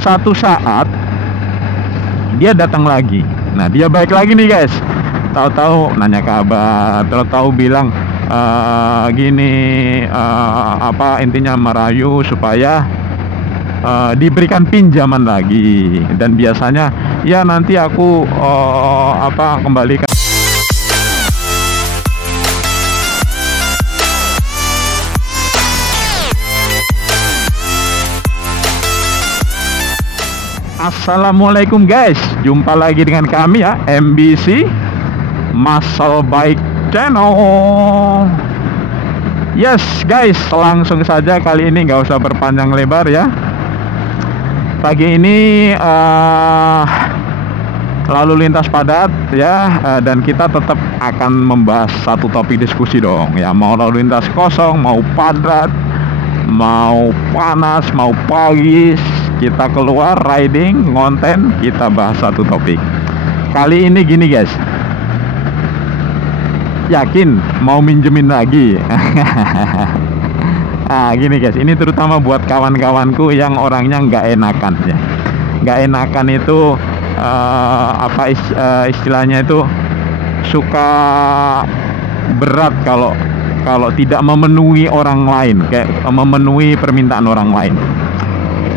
Satu saat dia datang lagi. Nah, dia baik lagi nih guys. Tahu-tahu nanya kabar, tahu-tahu bilang gini, apa intinya merayu supaya diberikan pinjaman lagi. Dan biasanya ya nanti aku kembalikan. Assalamualaikum guys, jumpa lagi dengan kami ya, MBC Muscle Bike Channel. Yes guys, langsung saja kali ini nggak usah berpanjang lebar ya. Pagi ini lalu lintas padat ya, dan kita tetap akan membahas satu topik diskusi dong ya. Mau lalu lintas kosong, mau padat, mau panas, mau pagi, kita keluar riding, ngonten, kita bahas satu topik. Kali ini gini guys, yakin mau minjemin lagi? Nah gini guys, ini terutama buat kawan-kawanku yang orangnya nggak enakan ya. Nggak enakan itu istilahnya itu suka berat kalau tidak memenuhi orang lain, kayak memenuhi permintaan orang lain.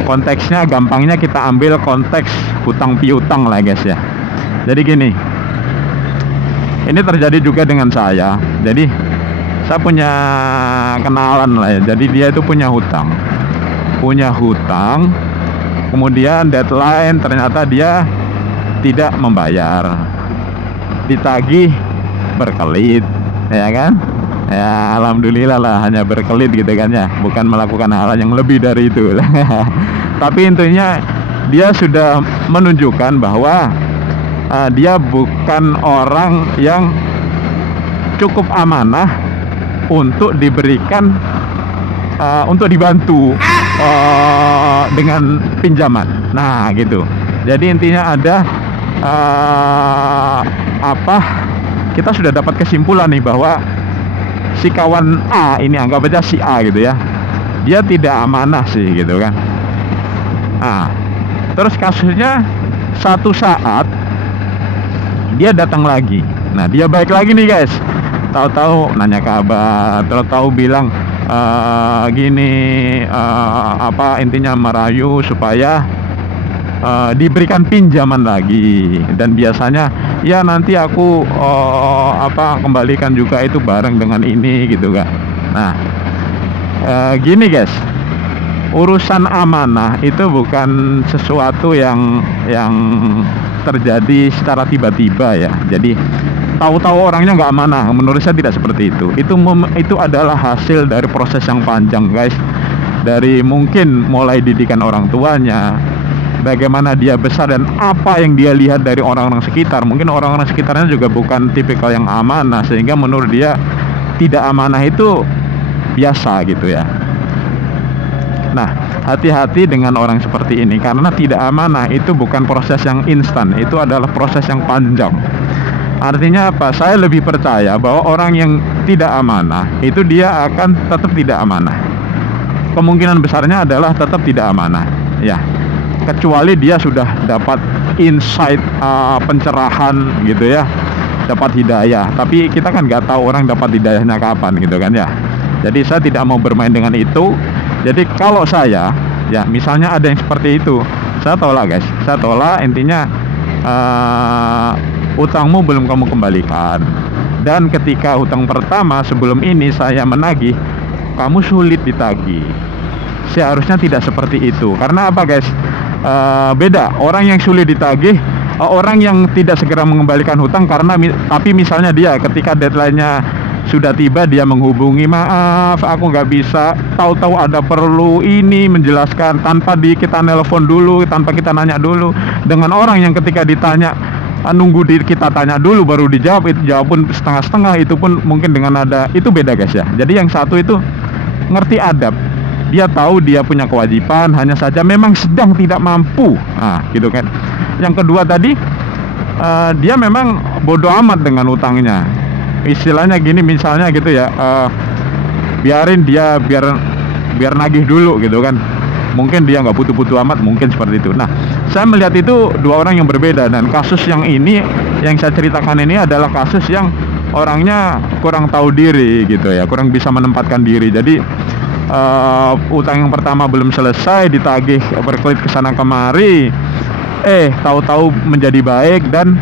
Konteksnya gampangnya kita ambil konteks hutang piutang lah guys ya. Jadi gini, ini terjadi juga dengan saya. Jadi saya punya kenalan lah ya. Jadi dia itu punya hutang, kemudian deadline ternyata dia tidak membayar, ditagih berkelit ya kan. Ya alhamdulillah lah, hanya berkelit gitu kan ya, bukan melakukan hal yang lebih dari itu. Tapi intinya dia sudah menunjukkan bahwa dia bukan orang yang cukup amanah untuk diberikan, untuk dibantu dengan pinjaman. Nah gitu. Jadi intinya ada kita sudah dapat kesimpulan nih bahwa si kawan A ini, anggap aja si A gitu ya, dia tidak amanah sih gitu kan. Nah terus kasusnya satu saat dia datang lagi. Nah dia baik lagi nih guys, tahu-tahu nanya kabar, tahu-tahu bilang gini, intinya merayu supaya diberikan pinjaman lagi. Dan biasanya ya nanti aku kembalikan juga itu bareng dengan ini gitu kan. Nah gini guys, urusan amanah itu bukan sesuatu yang terjadi secara tiba-tiba ya. Jadi tahu-tahu orangnya nggak amanah, menurut saya tidak seperti itu. Itu adalah hasil dari proses yang panjang guys, dari mungkin mulai didikan orang tuanya, bagaimana dia besar, dan apa yang dia lihat dari orang-orang sekitar. Mungkin orang-orang sekitarnya juga bukan tipikal yang amanah, sehingga menurut dia tidak amanah itu biasa gitu ya. Nah hati-hati dengan orang seperti ini, karena tidak amanah itu bukan proses yang instan, itu adalah proses yang panjang. Artinya apa? Saya lebih percaya bahwa orang yang tidak amanah itu dia akan tetap tidak amanah. Kemungkinan besarnya adalah tetap tidak amanah ya, kecuali dia sudah dapat insight, pencerahan gitu ya, dapat hidayah. Tapi kita kan nggak tahu orang dapat hidayahnya kapan gitu kan ya. Jadi saya tidak mau bermain dengan itu. Jadi kalau saya ya misalnya ada yang seperti itu, saya tolak guys, saya tolak. Intinya utangmu belum kamu kembalikan, dan ketika hutang pertama sebelum ini saya menagih, kamu sulit ditagih. Seharusnya tidak seperti itu. Karena apa guys? Beda orang yang sulit ditagih, orang yang tidak segera mengembalikan hutang karena tapi misalnya dia ketika deadline-nya sudah tiba dia menghubungi, maaf aku nggak bisa, tahu-tahu ada perlu ini menjelaskan tanpa kita nelpon dulu, tanpa kita nanya dulu. Dengan orang yang ketika ditanya nunggu kita tanya dulu baru dijawab, itu jawab pun setengah-setengah, itu pun mungkin dengan ada, itu beda guys ya. Jadi yang satu itu ngerti adab, dia tahu dia punya kewajiban, hanya saja memang sedang tidak mampu, nah gitu kan. Yang kedua tadi dia memang bodoh amat dengan utangnya, istilahnya gini misalnya gitu ya, biarin dia biar nagih dulu gitu kan. mungkin dia nggak butuh-butuh amat, mungkin seperti itu. Nah, saya melihat itu dua orang yang berbeda, dan kasus yang ini yang saya ceritakan ini adalah kasus yang orangnya kurang tahu diri gitu ya, kurang bisa menempatkan diri. Jadi utang yang pertama belum selesai, ditagih berkelit kesana kemari, tahu-tahu menjadi baik dan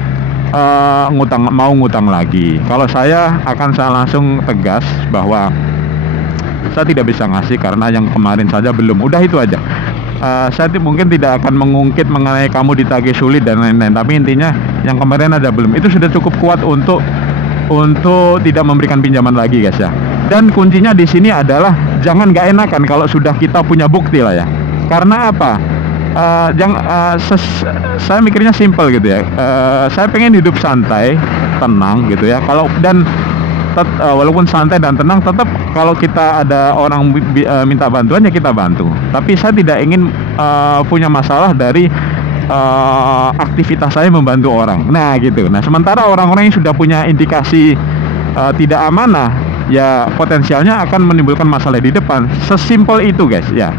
mau ngutang lagi. Kalau saya langsung tegas bahwa saya tidak bisa ngasih karena yang kemarin saja belum. Udah itu aja. Saya mungkin tidak akan mengungkit mengenai kamu ditagih sulit dan lain-lain. Tapi intinya yang kemarin ada belum. Itu sudah cukup kuat untuk tidak memberikan pinjaman lagi, guys ya. Dan kuncinya di sini adalah jangan nggak enakan kalau sudah kita punya bukti lah ya. Karena apa? Saya mikirnya simple gitu ya. Saya pengen hidup santai, tenang gitu ya. Walaupun santai dan tenang, tetap kalau kita ada orang minta bantuan ya kita bantu. Tapi saya tidak ingin punya masalah dari aktivitas saya membantu orang. Nah gitu. Nah sementara orang-orang yang sudah punya indikasi tidak amanah, ya potensialnya akan menimbulkan masalah di depan. Sesimpel itu, guys ya.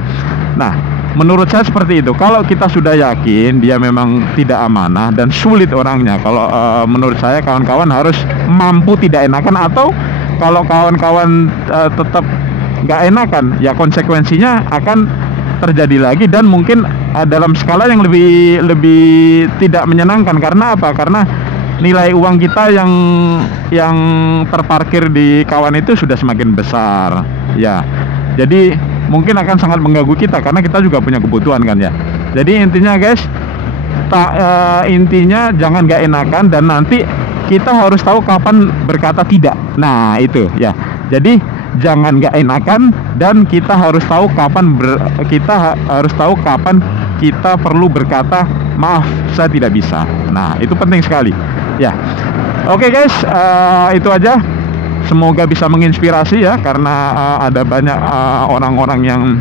Nah, menurut saya seperti itu. Kalau kita sudah yakin dia memang tidak amanah dan sulit orangnya, kalau menurut saya kawan-kawan harus mampu tidak enakan, atau kalau kawan-kawan tetap nggak enakan, ya konsekuensinya akan terjadi lagi dan mungkin dalam skala yang lebih tidak menyenangkan. Karena apa? Karena nilai uang kita yang terparkir di kawan itu sudah semakin besar ya. Jadi mungkin akan sangat mengganggu kita karena kita juga punya kebutuhan kan ya. Jadi intinya guys, intinya jangan gak enakan dan nanti kita harus tahu kapan berkata tidak. Nah itu ya. Jadi jangan gak enakan dan kita harus tahu kapan kita perlu berkata maaf, saya tidak bisa. Nah itu penting sekali ya. Oke guys, itu aja. Semoga bisa menginspirasi ya, karena ada banyak orang-orang yang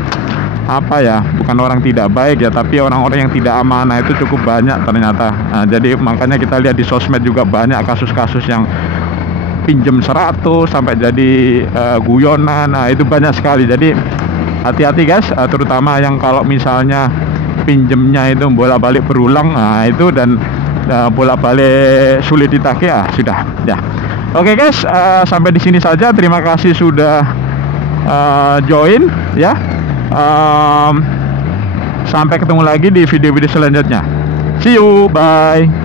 bukan orang tidak baik ya, tapi orang-orang yang tidak amanah itu cukup banyak ternyata. Nah, jadi makanya kita lihat di sosmed juga banyak kasus-kasus yang pinjem 100 sampai jadi guyonan. Nah itu banyak sekali. Jadi hati-hati guys, terutama yang kalau misalnya pinjemnya itu bolak-balik berulang, nah itu, dan bolak-balik sulit ditagih, sudah ya. Oke guys, sampai di sini saja. Terima kasih sudah join ya. Sampai ketemu lagi di video-video selanjutnya. See you, bye.